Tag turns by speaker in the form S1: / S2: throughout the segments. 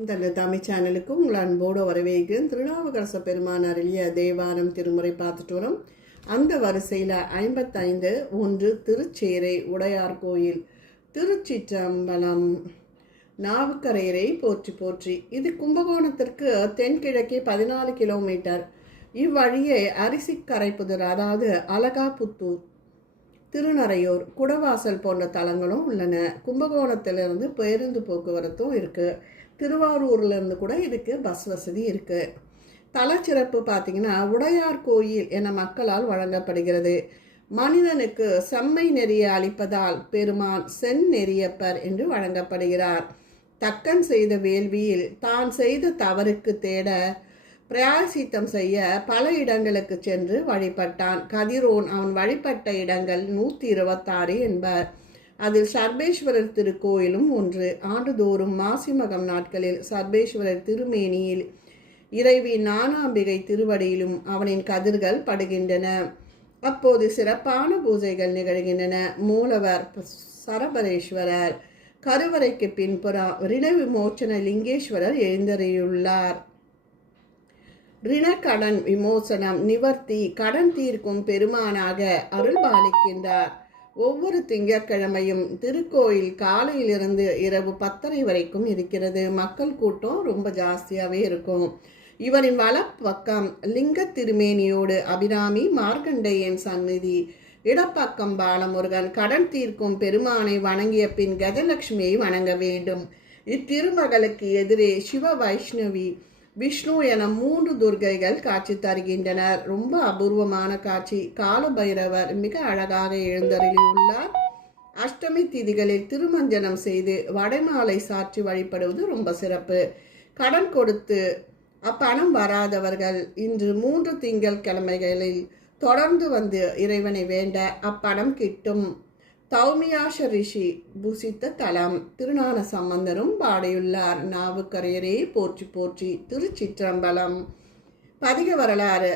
S1: இந்த தமிழ் சேனலுக்கு உங்கள் அன்போடு வரவேற்கிறேன். திருநாவுக்கரச பெருமான் அருளிய தேவாரம் திருமுறை பார்த்துட்டு வரோம். அந்த வரிசையில் ஐம்பத்தைந்து ஒன்று திருச்சேரை உடையார் கோயில். திருச்சிற்றம்பலம் நாவுக்கரையரை போற்றி போற்றி. இது கும்பகோணத்திற்கு தென்கிழக்கே பதினாலு கிலோமீட்டர். இவ்வழியே அரிசிக்கரைப்புதர் அதாவது அலகாபுத்தூர் திருநறையூர் குடவாசல் போன்ற தலங்களும் உள்ளன. கும்பகோணத்திலிருந்து பேருந்து போக்குவரத்தும் இருக்குது திருவாரூர்லேருந்து கூட இதுக்கு பஸ் வசதி இருக்குது தலச்சிறப்பு பார்த்தீங்கன்னா உடையார் கோயில் என மக்களால் வழங்கப்படுகிறது. மனிதனுக்கு செம்மை நெறிய அளிப்பதால் பெருமான் சென் நெறியப்பர் என்று வழங்கப்படுகிறார். தக்கன் செய்த வேள்வியில் தான் செய்த தவறுக்கு தேட பிராயசித்தம் செய்ய பல இடங்களுக்கு சென்று வழிபட்டான். கதிரோன் அவன் வழிபட்ட இடங்கள் நூற்றி இருபத்தாறு என்பார். அதில் சர்பேஸ்வரர் திருக்கோயிலும் ஒன்று. ஆண்டுதோறும் மாசிமகம் நாட்களில் சர்பேஸ்வரர் திருமேனியில் இறைவி ஞானாம்பிகை திருவடியிலும் அவனின் கதிர்கள் படுகின்றன. அப்போது சிறப்பான பூஜைகள் நிகழ்கின்றன. மூலவர் சரபரேஸ்வரர். கருவறைக்கு பின்புறம் ரிண விமோச்சன லிங்கேஸ்வரர் எழுந்தறியுள்ளார் ரிணக்கடன் விமோசனம் நிவர்த்தி கடன் தீர்க்கும் பெருமானாக அருள் பாலிக்கின்றார் ஒவ்வொரு திங்கட்கிழமையும் திருக்கோயில் காலையிலிருந்து இரவு பத்தரை வரைக்கும் இருக்கிறது. மக்கள் கூட்டம் ரொம்ப ஜாஸ்தியாகவே இருக்கும். இவரின் வலப்பக்கம் லிங்க திருமேனியோடு அபிராமி மார்க்கண்டேயன் சந்நிதி இடப்பக்கம் பாலமுருகன் கடன் தீர்க்கும் பெருமானை வணங்கிய பின் கஜலட்சுமியை வணங்க வேண்டும். இத்திருமகளுக்கு எதிரே சிவ வைஷ்ணவி விஷ்ணு என மூன்று துர்கைகள் காட்சி தருகின்றனர். ரொம்ப அபூர்வமான காட்சி. காலபைரவர் மிக அழகாக எழுந்தருளியுள்ளார். அஷ்டமி திதிகளில் திருமஞ்சனம் செய்து வடைமாலை சாற்றி வழிபடுவது ரொம்ப சிறப்பு. கடன் கொடுத்து அப்பணம் வராதவர்கள் இன்று மூன்று திங்கள் கிழமைகளில் தொடர்ந்து வந்து இறைவனை வேண்ட அப்பணம் கிட்டும். தௌமியாஷ ரிஷி பூசித்த தலம். திருநான சம்பந்தரும் பாடியுள்ளார். நாவுக்கரையரே போற்றி போற்றி திருச்சிற்றம்பலம். பதிக வரலாறு.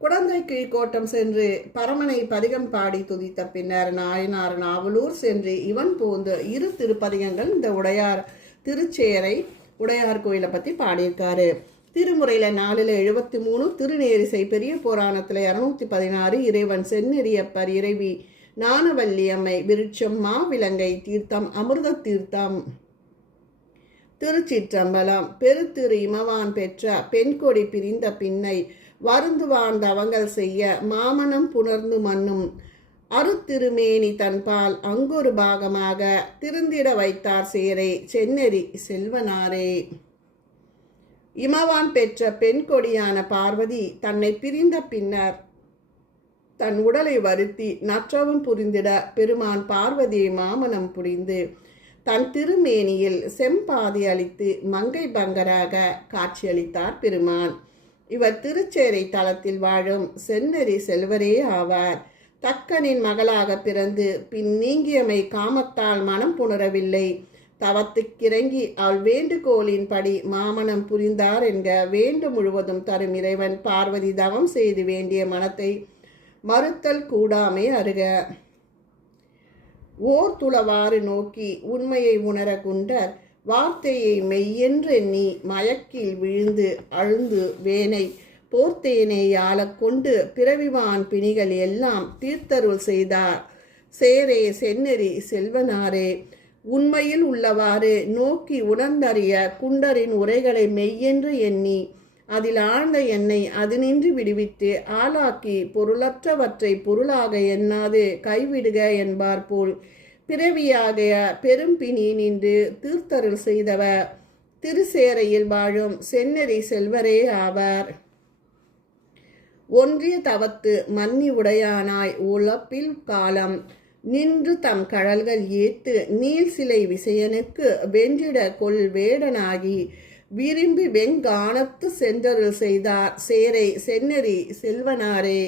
S1: குடந்தை கீழ்கோட்டம் சென்று பரமனை பதிகம் பாடி துதித்த பின்னர் நாயனார் நாவலூர் சென்று இவன் போந்து இரு திருப்பதிகங்கள் இந்த உடையார் திருச்சேரை உடையார் கோயிலை பற்றி பாடியிருக்காரு. திருமுறையில் நாலில் எழுபத்தி மூணு திருநேரிசை பெரிய புராணத்தில் இரநூத்தி பதினாறு இறைவன் செந்நெறியப்பர் இறைவி ஞானவல்லியம்மை விருட்சம் மாவிலங்கை தீர்த்தம் அமிர்த தீர்த்தம். திருச்சிற்றம்பலம் பெருத்திரு இமவான் பெற்ற பெண்கொடி பிரிந்த பின்னை வருந்துவான் தவங்கள் செய்ய மாமனம் புணர்ந்து மண்ணும். அருத்திருமேனி தன்பால் அங்கொரு பாகமாக திருந்திட வைத்தார் சேரே சென்னெறி செல்வனாரே. இமவான் பெற்ற பெண் கொடியான பார்வதி தன்னை பிரிந்த பின்னர் தன் உடலை வருத்தி நற்றவம் புரிந்திட பெருமான் பார்வதியை மாமனம் புரிந்து தன் திருமேனியில் செம்பாதி அளித்து மங்கை பங்கராக காட்சியளித்தார் பெருமான். இவர் திருச்சேரை தளத்தில் வாழும் செந்நெறி செல்வரே ஆவார். தக்கனின் மகளாக பிறந்து பின் நீங்கியமை காமத்தால் மனம் புணரவில்லை. தவத்துக்கிறங்கி அவள் வேண்டுகோளின்படி மாமனம் புரிந்தார் என்க வேண்டு முழுவதும் தரும் இறைவன் பார்வதி தவம் செய்து வேண்டிய மனத்தை மறுத்தல் கூடாமே அருக. ஓர் துளவாறு நோக்கி உண்மையை உணர குண்டர் வார்த்தையை மெய்யென்று நீ மயக்கில் விழுந்து அழுந்து வேனை போர்த்தேனை கொண்டு பிறவிவான் பிணிகள் எல்லாம் தீர்த்தருள் செய்தார். சேரே செந்நெறி செல்வனாரே உண்மையில் உள்ளவாறு நோக்கி உணர்ந்தறிய குண்டரின் உரைகளை மெய்யென்று எண்ணி அதில் ஆழ்ந்த என்னை அது நின்று விடுவித்து ஆளாக்கி பொருளற்றவற்றை பொருளாக எண்ணாது கைவிடுக என்பார் போல். பிறவியாகிய பெரும்பிணி நின்று தீர்த்தருள் செய்தவர் திருசேரையில் வாழும் செந்நெறி செல்வரே ஆவார். ஒன்றிய தவத்து மன்னி உடையானாய் உழப்பில் காலம் நின்று தம் கடல்கள் ஏத்து நீல் சிலை விசயனுக்கு வென்றிட கொள் வேடனாகி விரும்பி வெங்கானத்து சென்றருள் செய்தார். சேரை சென்னறி செல்வனாரே.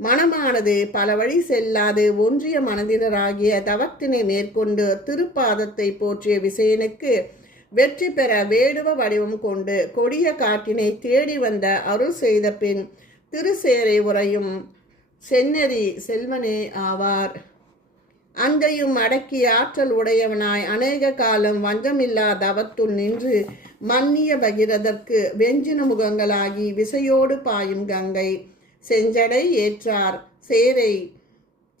S1: மனமானது பல வழி செல்லாது. ஒன்றிய மனதினராகிய தவத்தினை மேற்கொண்டு திருப்பாதத்தை போற்றிய விசயனுக்கு வெற்றி பெற வேடுவ வடிவம் கொண்டு கொடிய காட்டினை தேடி வந்த அருள் செய்த பின் திருசேரை உரையும் சென்னறி செல்வனே ஆவார். அன்றையும் அடக்கிய ஆற்றல் உடையவனாய் அநேக காலம் வஞ்சமில்லா தவத்துள் நின்று மன்னிய பகிரதற்கு வெஞ்சின முகங்களாகி விசையோடு பாயும் கங்கை. செஞ்சடை ஏற்றார் சேரை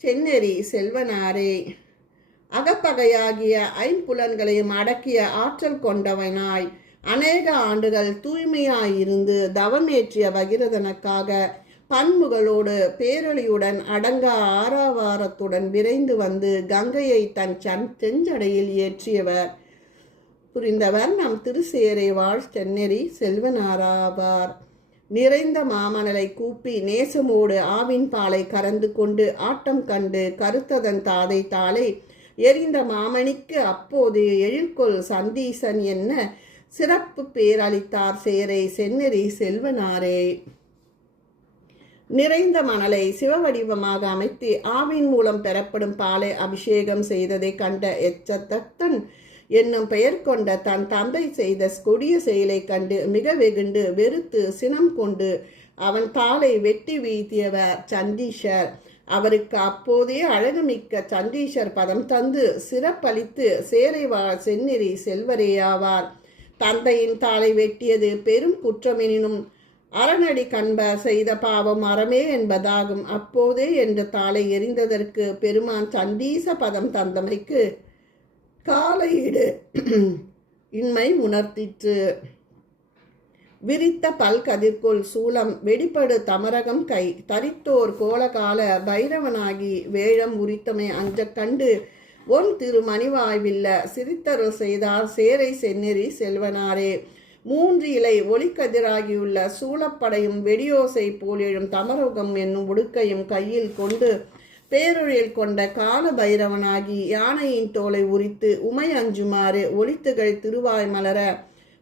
S1: செந்நெறி செல்வனாரே. அகப்பகையாகிய ஐம்புலன்களையும் அடக்கிய ஆற்றல் கொண்டவனாய். அநேக ஆண்டுகள் தூய்மையாயிருந்து தவமேற்றிய பகிரதனுக்காக பன்முகளோடு பேரழியுடன் அடங்கா ஆராவாரத்துடன் விரைந்து வந்து கங்கையை தன் சன் செஞ்சடையில் ஏற்றியவர். புரிந்தவர் நம் திருசேரை வாழ் சென்னெறி செல்வனாராவார். நிறைந்த மாமணலை கூப்பி நேசமோடு ஆவின் பாலை கறந்து கொண்டு ஆட்டம் கண்டு கருத்ததன் தாதை தாளை எரிந்த மாமணிக்கு அப்போது எழில்கொள் சந்தீசன் என்ன சிறப்பு பேரளித்தார் சேரை சென்னெறி செல்வனாரே. நிறைந்த மணலை சிவவடிவமாக அமைத்து ஆவின் மூலம் பெறப்படும் பாலை அபிஷேகம் செய்ததை கண்ட எச்சத்தன் என்னும் பெயர் கொண்ட தன் தந்தை செய்த கொடிய செயலை கண்டு மிக வெகுண்டு வெறுத்து சினம் கொண்டு அவன் தாளை வெட்டி வீழ்த்தியவர் சண்டீஷர். அவருக்கு அப்போதே அழகுமிக்க சண்டீஷர் பதம் தந்து சிறப்பளித்து சேரைவா செந்நெறி செல்வரேயாவார். தந்தையின் தாளை வெட்டியது பெரும் குற்றமெனினும் அறநடி கண்பர் செய்த பாவம் அறமே என்பதாகும். அப்போதே என்ற தாளை எரிந்ததற்கு பெருமான் சண்டீச பதம் தந்தமைக்கு காலையீடு இன்மை உணர்த்திற்று. விரித்த பல்கதிர்கொள் சூலம் வெடிப்படு தமரகம் கை. தரித்தோர் கோலகால பைரவனாகி வேழம் உரித்தமை அஞ்சக் கண்டு ஒன் திருமணிவாய்வில்ல. சிரித்தருள் செய்தார் சேரை செந்நெறி செல்வனாரே. மூன்று இலை ஒளிக்கதிராகியுள்ள சூளப்படையும் வெடியோசை போலிழும் எழும் தமரோகம் என்னும் உடுக்கையும் கையில் கொண்டு பேரொழில் கொண்ட கால பைரவனாகி யானையின் தோலை உரித்து உமை அஞ்சுமாறு ஒளித்துகள் திருவாய் மலர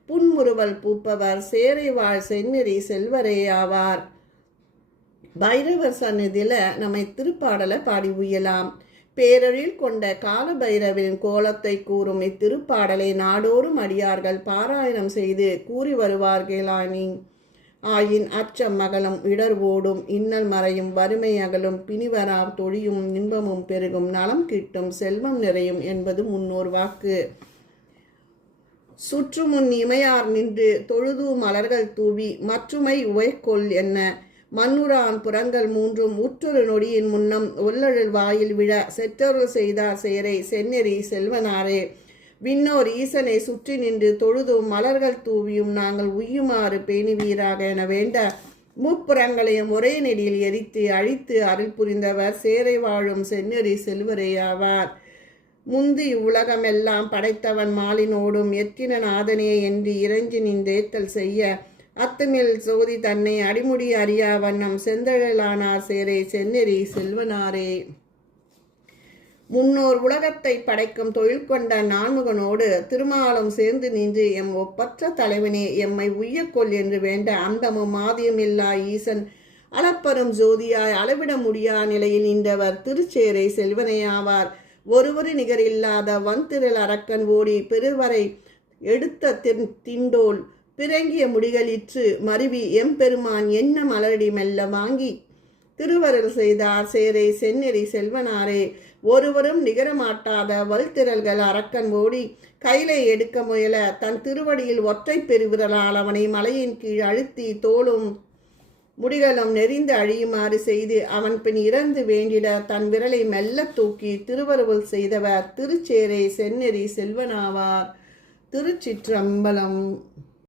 S1: புன்முறுவல் பூப்பவர் சேரைவாழ் செந்நெறி செல்வரேயாவார் பைரவர் சன்னதியில் நம்மை திருப்பாடலை பாடி உயலாம். பேரழில் கொண்ட காலபைரவின் கோலத்தை கூறும் இத்திருப்பாடலை நாடோறும் அடியார்கள் பாராயணம் செய்து கூறி வருவார்களானி ஆயின் அச்சம் மகளும் இடர்வோடும் இன்னல் மறையும் வறுமை அகலும் பிணிவரா தொழியும் இன்பமும் பெருகும் நலம் கிட்டும் செல்வம் நிறையும் என்பது முன்னோர் வாக்கு. சுற்றுமுன் இமையார் நின்று தொழுது மலர்கள் தூவி மற்றுமை உவைக்கொள் என்ன? மண்ணுரான் புறங்கள் மூன்றும் உற்றொரு நொடியின் முன்னம் ஒல்லழல் வாயில் விழ செற்றொருள் செய்தார் சேரை செந்நெறி செல்வனாரே. விண்ணோர் ஈசனை சுற்றி நின்று தொழுதும் மலர்கள் தூவியும் நாங்கள் உய்யுமாறு பேணுவீராக என வேண்ட முப்புறங்களையும் ஒரே நெடியில் எரித்து அழித்து அருள் புரிந்தவர் சேரை வாழும் செந்நெறி செல்வரேயாவார் முந்தி உலகமெல்லாம் படைத்தவன் மாலினோடும் எத்தின நாதனே என்று இறைஞ்சி நின்றேத்தல் செய்ய அத்துமில் சோதி தன்னை அடிமுடி அறியா வண்ணம் செந்தழலானார் சேரே செந்நெறி செல்வனாரே. முன்னோர் உலகத்தை படைக்கும் தொழில் கொண்ட நான்முகனோடு திருமாலும் சேர்ந்து நின்று எம் ஒப்பற்ற தலைவனே எம்மை உய்யக்கொள் என்று வேண்ட அந்தமும் ஆதியும் இல்லா ஈசன் அளப்பரும் ஜோதியாய் அளவிட முடியா நிலையில் நின்றவர் திருச்சேரை செல்வனையாவார் ஒருவரு நிகரில்லாத வந்திரல் அரக்கன் ஓடி பெருவரை எடுத்த தின் திண்டோல் பிறங்கிய முடிகளிற்று மருவி எம்பெருமான் என்ன மலரடி மெல்ல வாங்கி? திருவரல் செய்தார் சேரை செந்நெறி செல்வனாரே. ஒருவரும் நிகரமாட்டாத வல்திரல்கள் அரக்கன் ஓடி கையிலை எடுக்க முயல தன் திருவடியில் ஒற்றை பெருவிரலால் அவனை மலையின் கீழ் அழுத்தி தோளும் முடிகளும் நெறிந்து அழியுமாறு செய்து அவன் பின் இறந்து வேண்டிட தன் விரலை மெல்ல தூக்கி திருவருவல் செய்தவர் திருச்சேரை செந்நெறி செல்வனாவார். திருச்சிற்றம்பலம்.